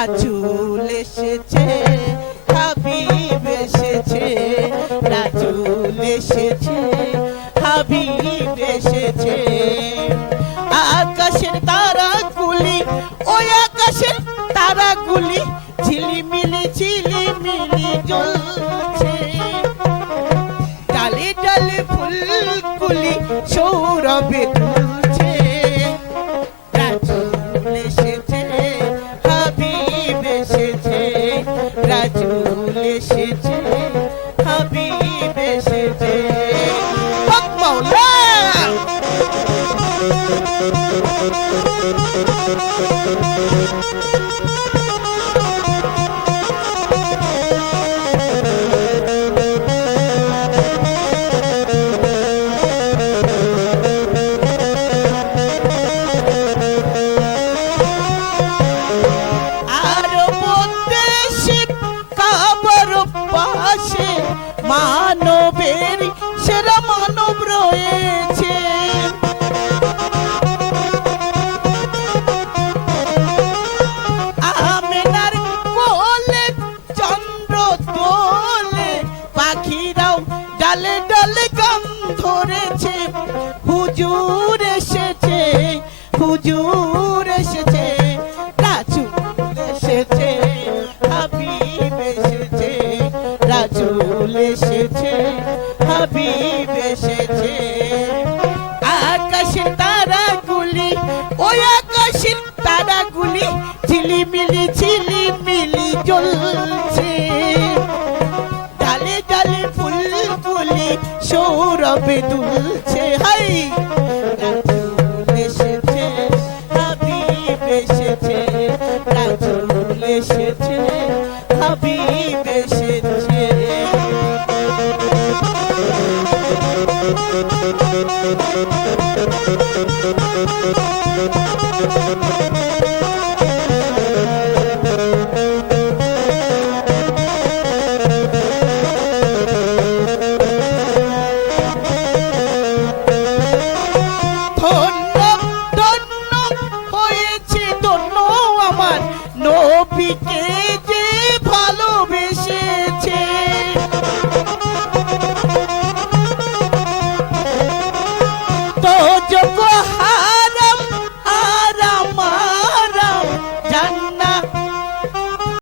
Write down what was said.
রাজুল এসেছে, হাবিব এসেছে, রাজুল এসেছে, হাবিব এসেছে। আকাশের তারাগুলি, ওই আকাশের তারাগুলি ঝিলিমিলি ঝিলিমিলি জ্বলছে। ডালে ডালে ফুলগুলি সৌরভে রাজুল এসেছে হাবিব এসেছে হক মাওলা ডালে ডালে গান ধরেছে হুজুর এসেছে হুজুর এসেছে। সৌরভে দুলছে হাই! এসেছে হাবিব এসেছে রাজুল এসেছে হাবিব এসেছে। ধন্য que